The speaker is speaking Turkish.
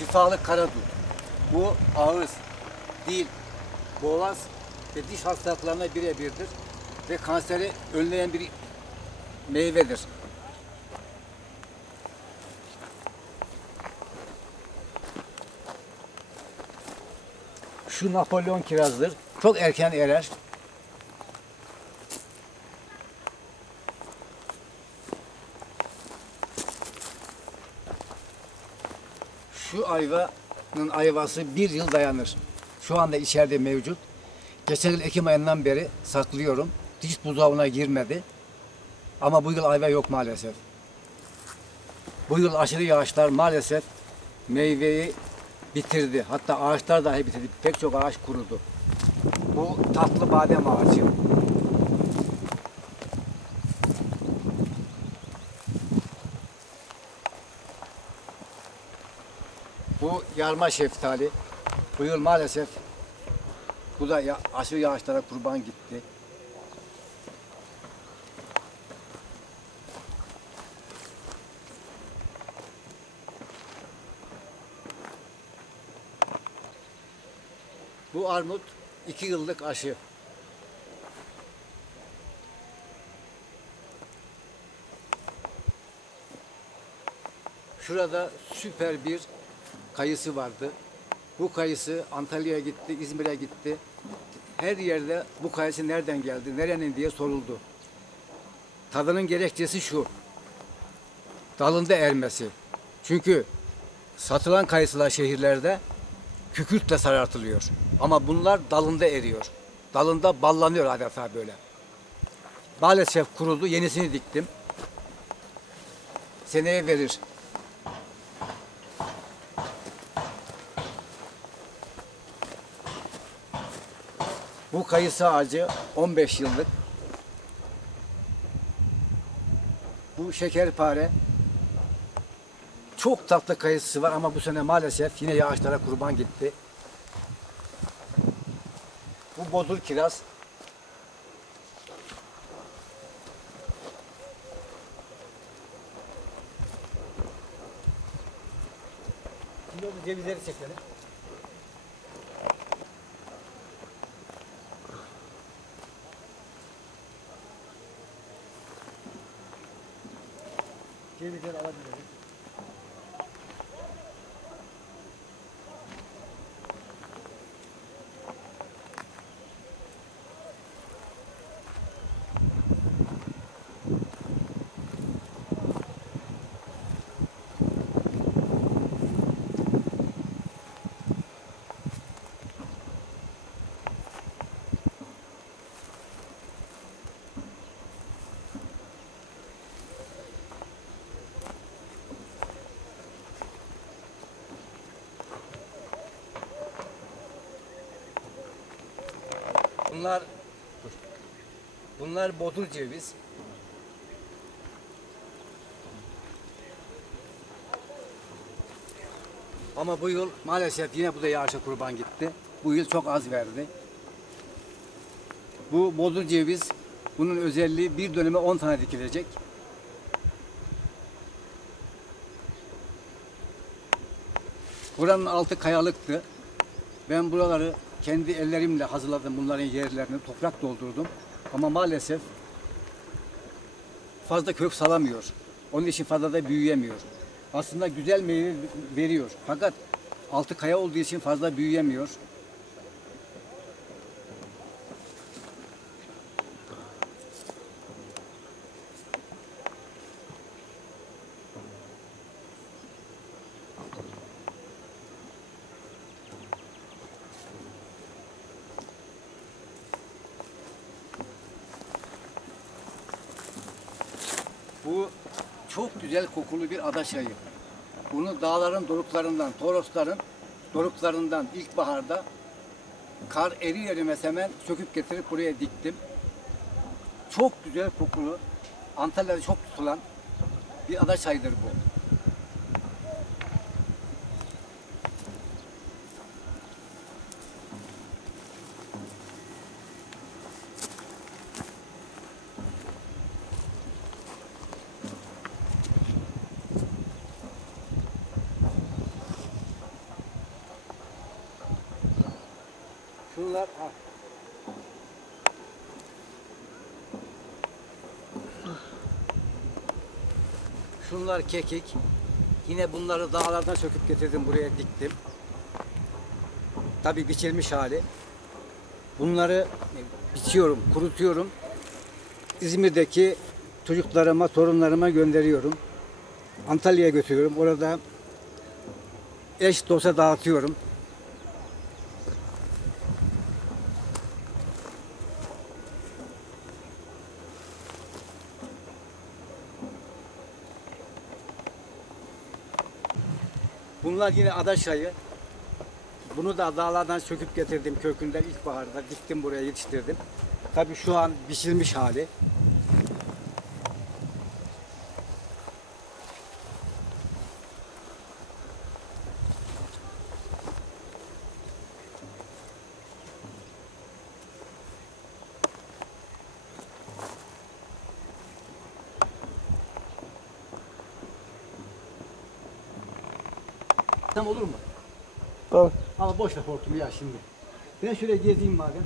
şifalı karadut. Bu ağız, dil, boğaz ve diş hastalıklarına birebirdir. Ve kanseri önleyen bir meyvedir. Şu Napolyon kirazdır. Çok erken erer. Şu ayvanın ayvası bir yıl dayanır. Şu anda içeride mevcut. Geçen yıl Ekim ayından beri saklıyorum. Diş buzdolabına girmedi. Ama bu yıl ayva yok maalesef. Bu yıl aşırı yağışlar maalesef meyveyi bitirdi. Hatta ağaçlar dahi bitirdi. Pek çok ağaç kurudu. Bu tatlı badem ağacı. Bu yarma şeftali. Bu yıl maalesef bu da ya, aşırı yağışlara kurban gitti. Bu armut iki yıllık aşı. Şurada süper bir kayısı vardı. Bu kayısı Antalya'ya gitti, İzmir'e gitti. Her yerde bu kayısı nereden geldi, nerenin diye soruldu. Tadının gerekçesi şu. Dalında ermesi. Çünkü satılan kayısılar şehirlerde kükürtle sarartılıyor. Ama bunlar dalında eriyor. Dalında ballanıyor adeta böyle. Maalesef kuruldu. Yenisini diktim. Seneye verir. Bu kayısı ağacı 15 yıllık. Bu şekerpare çok tatlı kayısısı var ama bu sene maalesef yine yağışlara kurban gitti. Bu bodur kiraz. Şimdi o cevizleri çekelim. Cevizleri alabiliriz. Bunlar bunlar bodur ceviz. Ama bu yıl maalesef yine bu da yağışa kurban gitti. Bu yıl çok az verdi. Bu bodur ceviz bunun özelliği bir döneme 10 tane dikilecek. Buranın altı kayalıktı. Ben buraları kendi ellerimle hazırladım bunların yerlerini, toprak doldurdum. Ama maalesef fazla kök salamıyor. Onun için fazla da büyüyemiyor. Aslında güzel meyve veriyor. Fakat altı kaya olduğu için fazla büyüyemiyor. Bu çok güzel kokulu bir ada çayı. Bunu dağların doruklarından, Torosların doruklarından ilkbaharda kar eri erimez hemen söküp getirip buraya diktim. Çok güzel kokulu, Antalya'da çok tutulan bir ada çayıdır bu. Şunlar ha. Şunlar kekik. Yine bunları dağlardan söküp getirdim buraya diktim. Tabii biçilmiş hali. Bunları biçiyorum, kurutuyorum. İzmir'deki çocuklarıma, torunlarıma gönderiyorum. Antalya'ya götürüyorum. Orada eş dosta dağıtıyorum. Bunlar yine ada çayı. Bunu da dağlardan söküp getirdim kökünden ilkbaharda diktim buraya yetiştirdim. Tabii şu an biçilmiş hali. Tam olur mu? Tamam. Ama boş ver hortumu ya şimdi. Ben şöyle gezeyim madem.